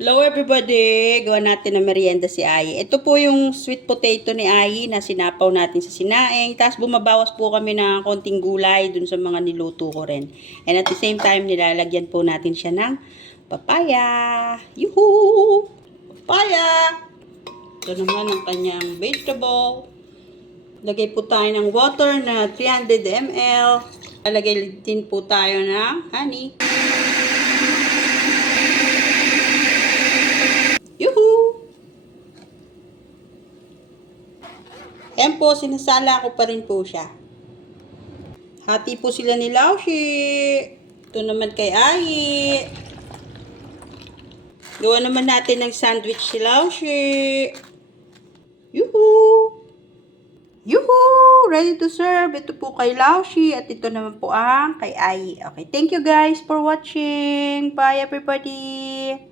Hello everybody! Gawa natin ng merienda si Ayi. Ito po yung sweet potato ni Ayi na sinapaw natin sa sinaing. Tapos bumabawas po kami ng konting gulay dun sa mga niluto ko rin. And at the same time, nilalagyan po natin siya ng papaya. Yuhuu! Papaya! Ito naman ang kanyang vegetable. Lagay po tayo ng water na 300 ml. Lagay din po tayo ng honey. Yuhu! Ayan po, sinasala ko pa rin po siya. Hati po sila ni Laushi. Ito naman kay Ayi. Gawa naman natin ng sandwich si Laushi. Yuhu! Yuhu! Ready to serve. Ito po kay Laushi at ito naman po ang kay Ayi. Okay, thank you guys for watching. Bye everybody!